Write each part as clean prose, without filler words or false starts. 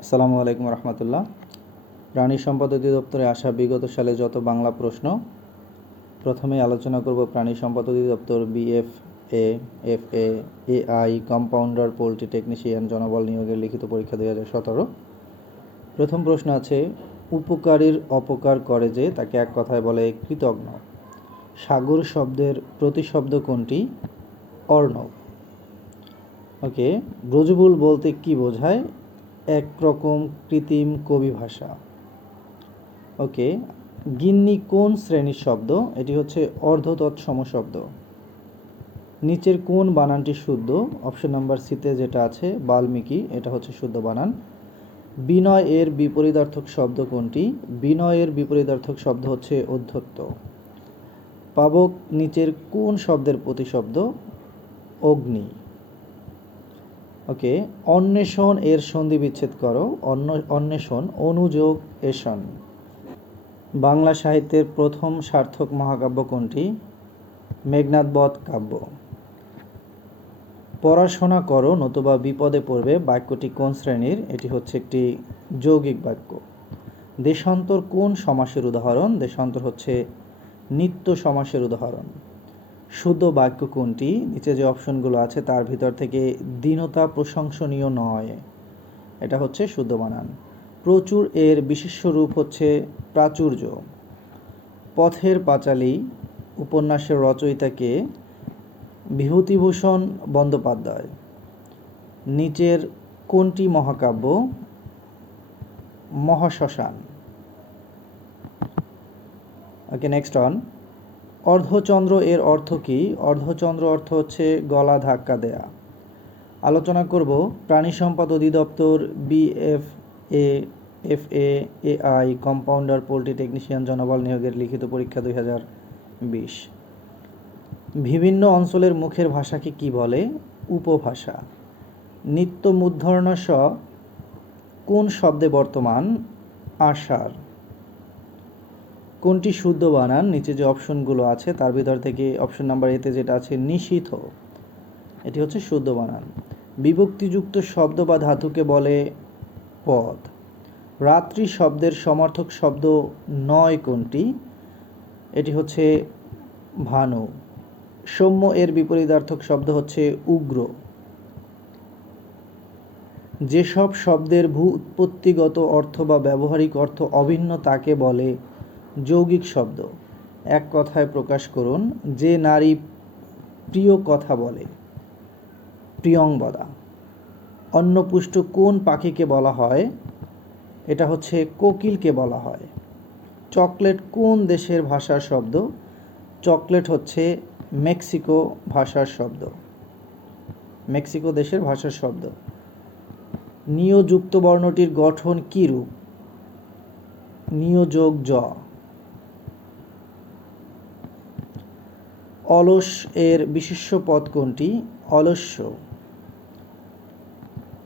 আসসালামু আলাইকুম রহমতুল্লাহ। প্রাণী সম্পদ অধিদপ্তরে আসা বিগত সালে যত বাংলা প্রশ্ন, প্রথমেই আলোচনা করব প্রাণী সম্পদ অধিদপ্তর BFA, FA, AI compounder poultry technician জনবল নিয়োগের লিখিত পরীক্ষা 2017। প্রথম প্রশ্ন আছে, উপকারীর অপকার করে যে তাকে এক কথায় বলে কৃতজ্ঞ। সাগর শব্দের প্রতিশব্দ কোনটি? অর্ণব। ওকে, ব্রজবুল বলতে কি বোঝায়? একরকম কৃত্রিম কবি ভাষা। ওকে, গিন্নি কোন শ্রেণীর শব্দ? এটি হচ্ছে অর্ধ তৎসম শব্দ। নিচের কোন বানানটি শুদ্ধ? অপশন নাম্বার সিতে যেটা আছে বাল্মীকি, এটা হচ্ছে শুদ্ধ বানান। বিনয় এর বিপরীতার্থক শব্দ কোনটি? বিনয়ের বিপরীতার্থক শব্দ হচ্ছে অধ্যত্ত। পাবক নিচের কোন শব্দের প্রতিশব্দ? অগ্নি। ওকে, অন্বেষণ এর সন্ধি বিচ্ছেদ করো। অন্বেষণ অনুযোগ এষণ। বাংলা সাহিত্যের প্রথম সার্থক মহাকাব্য কোনটি? মেঘনাদ বধ কাব্য। পড়াশোনা করো নতুবা বিপদে পড়বে বাক্যটি কোন শ্রেণীর? এটি হচ্ছে একটি যৌগিক বাক্য। দেশান্তর কোন সমাসের উদাহরণ? দেশান্তর হচ্ছে নিত্য সমাসের উদাহরণ। শুদ্ধ বাক্য কোনটি? নিচে যে অপশনগুলো আছে তার ভিতর থেকে দীনতা প্রশংসনীয় নয়, এটা হচ্ছে শুদ্ধ বানান। প্রচুর এর বিশেষ্য রূপ হচ্ছে প্রাচুর্য। পথের পাঁচালী উপন্যাসের রচয়িতাকে? বিভূতিভূষণ বন্দ্যোপাধ্যায়। নিচের কোনটি মহাকাব্য? মহাশ্মশান। ওকে, নেক্সট অন। অর্ধচন্দ্র এর অর্থ কি? অর্ধচন্দ্র অর্থ হচ্ছে গলা ধাক্কা দেয়া। আলোচনা করব প্রাণী সম্পদ অধিদপ্তর BFA, FA, AI compounder poultry technician জনবল নিয়োগের লিখিত পরীক্ষা 2020। বিভিন্ন অঞ্চলের মুখের ভাষাকে কি বলে? উপভাষা। নিত্য মূর্ধন্য স কোন শব্দে বর্তমান? আষাঢ়। কোনটি শুদ্ধ বানান? নিচে যে অপশনগুলো আছে তার ভিতর থেকে অপশন নাম্বার এতে যেটা আছে নিশীথ, এটি হচ্ছে শুদ্ধ বানান। বিভক্তিযুক্ত শব্দ বা ধাতুকে বলে পদ। রাত্রি শব্দের সমার্থক শব্দ নয় কোনটি? এটি হচ্ছে ভানু। সৌম্য এর বিপরীতার্থক শব্দ হচ্ছে উগ্র। যেসব শব্দের ভূ উৎপত্তিগত অর্থ বা ব্যবহারিক অর্থ অভিন্ন তাকে বলে যৌগিক শব্দ। এক কথায় প্রকাশ করুন। যে নারী প্রিয় কথা বলে? প্রিয়ংবদা। অন্নপুষ্ট কোন পাখিকে বলা হয়? এটা হচ্ছে কোকিলকে বলা হয়। চকলেট কোন দেশের ভাষার শব্দ? চকলেট হচ্ছে মেক্সিকো ভাষার শব্দ, মেক্সিকো দেশের ভাষার শব্দ। নিয়োযুক্ত বর্ণটির গঠন কী রূপ? নিয়োযোগ জ। অলস এর বিশেষ্য পদ কোনটি? অলস্য।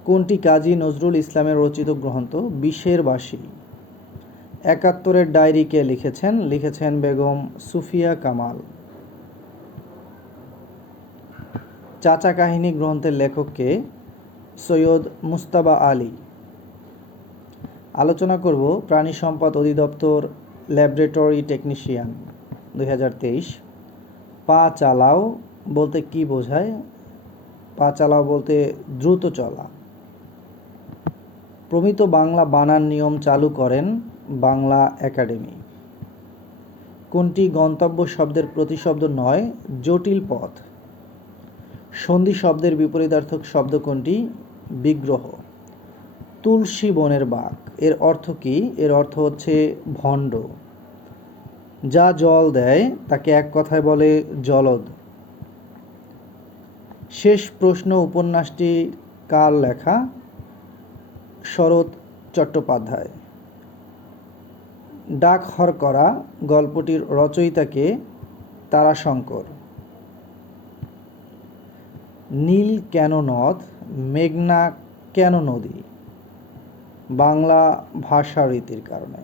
কোনটি কাজী নজরুল ইসলামের রচিত গ্রন্থ? বিষের বাসী। ৭১-এর ডায়েরি কে লিখেছেন? লিখেছেন বেগম সুফিয়া কামাল। চাচা কাহিনী গ্রন্থের লেখককে? সৈয়দ মুজতবা আলী। আলোচনা করব প্রাণী সম্পদ অধিদপ্তর ল্যাবরেটরি টেকনিশিয়ান 2023। পা চালাও বলতে কি বোঝায়? পা চালাও বলতে দ্রুত চলা। প্রমিত বাংলা বানান নিয়ম চালু করেন বাংলা একাডেমি। কোনটি গন্তব্য শব্দের প্রতিশব্দ নয়? জটিল পথ। সন্ধি শব্দের বিপরীতার্থক শব্দ কোনটি? বিগ্রহ। তুলসী বনের বাঘ এর অর্থ কি? এর অর্থ হচ্ছে ভণ্ড। যা জল দেয় তাকে এক কথায় বলে জলদ। শেষ প্রশ্ন উপন্যাসটি কার লেখা? শরৎ চট্টোপাধ্যায়। ডাক হরকরা গল্পটির রচয়িতাকে? তারাশঙ্কর। নীল কেন নদ? মেঘনা কেন নদী? বাংলা ভাষা রীতির কারণে।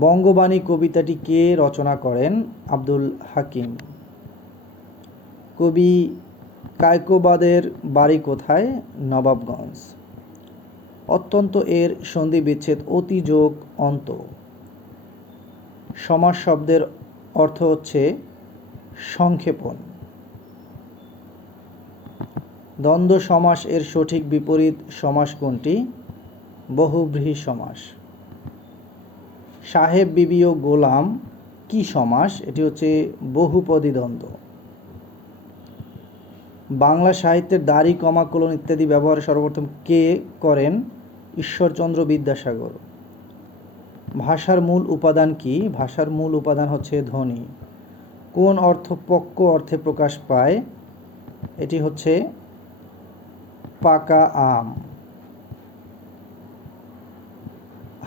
বঙ্গবাণী কবিতাটি কে রচনা করেন? আব্দুল হাকিম। কবি কায়কোবাদের বাড়ি কোথায়? নবাবগঞ্জ। অত্যন্ত এর সন্ধি বিচ্ছেদ অতি যোগ অন্ত। সমাস শব্দের অর্থ হচ্ছে সংক্ষেপণ। দ্বন্দ্ব সমাস এর সঠিক বিপরীত সমাস কোনটি? বহুব্রীহি সমাস। সাহেব বিবি ও গোলাম কি সমাস? এটি হচ্ছে বহুপদী দ্বন্দ্ব। বাংলা সাহিত্যের দাড়ি, কমা, কোলন ইত্যাদি ব্যবহার সর্বপ্রথম কে করেন? ঈশ্বরচন্দ্র বিদ্যাসাগর। ভাষার মূল উপাদান কি? ভাষার মূল উপাদান হচ্ছে ধ্বনি। কোন অর্থ পক্ক অর্থে প্রকাশ পায়? এটি হচ্ছে পাকা আম।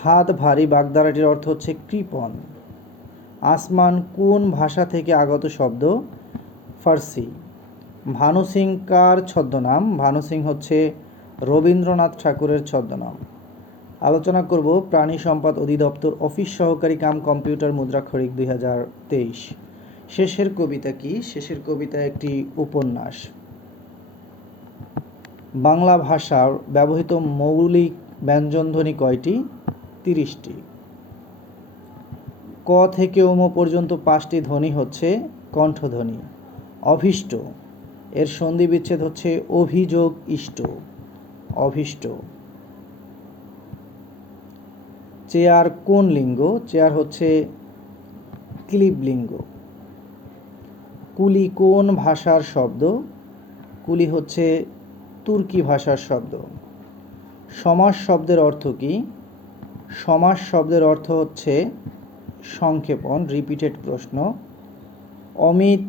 হাত ভারী বাগধারাটির অর্থ হচ্ছে কৃপণ। আসমান কোন ভাষা থেকে আগত শব্দ? ফার্সি। ভানু সিং কার ছদ্মনাম? ভানু সিং হচ্ছে রবীন্দ্রনাথ ঠাকুরের ছদ্মনাম। আলোচনা করব প্রাণী সম্পদ অধিদপ্তর অফিস সহকারী কাম কম্পিউটার মুদ্রাক্ষরিক 2023। শেষের কবিতা কি? শেষের কবিতা একটি উপন্যাস। বাংলা ভাষার ব্যবহৃত মৌলিক ব্যঞ্জনধ্বনি কয়টি? 30টি। ক থেকে ওম পর্যন্ত 5টি ধ্বনি হচ্ছে কণ্ঠধ্বনি। অভীষ্ট এর সন্ধি বিচ্ছেদ হচ্ছে অভিযোগ ইষ্ট। অভীষ্ট। চেয়ার কোন লিঙ্গ? চেয়ার হচ্ছে ক্লীব লিঙ্গ। কুলি কোন ভাষার শব্দ? কুলি হচ্ছে তুর্কি ভাষার শব্দ। সমাস শব্দের অর্থ কি? সমাস শব্দের অর্থ হচ্ছে সংক্ষেপণ, রিপিটেড প্রশ্ন। অমিত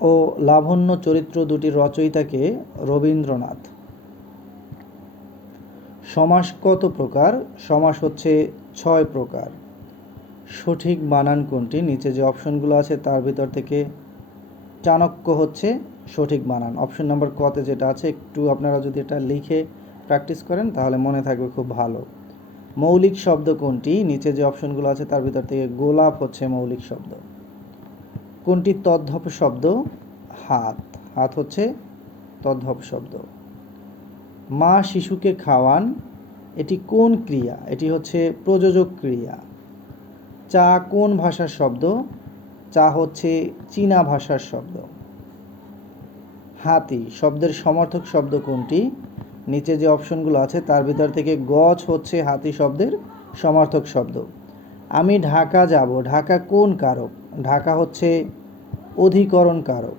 ও লাবণ্য চরিত্র দুটির রচয়িতাকে? রবীন্দ্রনাথ। সমাস কত প্রকার? সমাস হচ্ছে 6 প্রকার। সঠিক বানান কোনটি? নিচে যে অপশনগুলো আছে তার ভিতর থেকে চাণক্য হচ্ছে সঠিক বানান। অপশন নাম্বার কতে যেটা আছে, একটু আপনারা যদি এটা লিখে প্র্যাকটিস করেন তাহলে মনে থাকবে খুব ভালো। মৌলিক শব্দ কোনটি? নিচে যে অপশনগুলো আছে তার ভিতর থেকে গোলাপ হচ্ছে মৌলিক শব্দ। কোনটি তদ্ভব শব্দ? হাত। হাত হচ্ছে তদ্ভব শব্দ। মা শিশুকে খাওয়ান, এটি কোন ক্রিয়া? এটি হচ্ছে প্রযোজক ক্রিয়া। চা কোন ভাষার শব্দ? চা হচ্ছে চীনা ভাষার শব্দ। হাতি শব্দের সমার্থক শব্দ কোনটি? নিচে যে অপশনগুলো আছে তার ভিতর থেকে গছ হচ্ছে হাতি শব্দের সমার্থক শব্দ। আমি ঢাকা যাব, ঢাকা কোন কারক? ঢাকা হচ্ছে অধিকরণ কারক।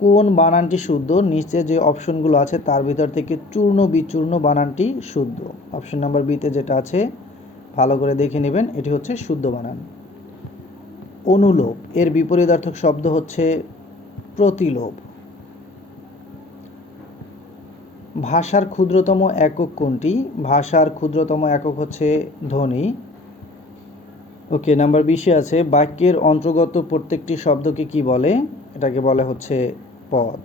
কোন বানানটি শুদ্ধ? নিচে যে অপশনগুলো আছে তার ভিতর থেকে চূর্ণ বিচূর্ণ বানানটি শুদ্ধ। অপশন নাম্বার বিতে যেটা আছে ভালো করে দেখে নেবেন, এটি হচ্ছে শুদ্ধ বানান। অনুলোপ এর বিপরীতার্থক শব্দ হচ্ছে প্রতিলোপ। ভাষার ক্ষুদ্রতম একক কোনটি? ভাষার ক্ষুদ্রতম একক হচ্ছে ধ্বনি। ওকে, নাম্বার 20 আছে বাক্যের অন্তর্গত প্রত্যেকটি শব্দকে কি বলে? এটাকে বলে হচ্ছে পদ।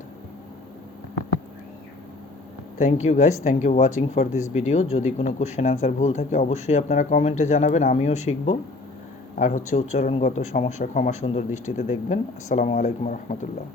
Thank you guys, thank you watching for this video. যদি কোনো কোশ্চেন আনসার ভুল থাকে অবশ্যই আপনারা কমেন্টে জানাবেন, আমিও শিখব। আর হচ্ছে উচ্চারণগত সমস্যা ক্ষমা সুন্দর দৃষ্টিতে দেখবেন। আসসালামু আলাইকুম রহমতুল্লাহ।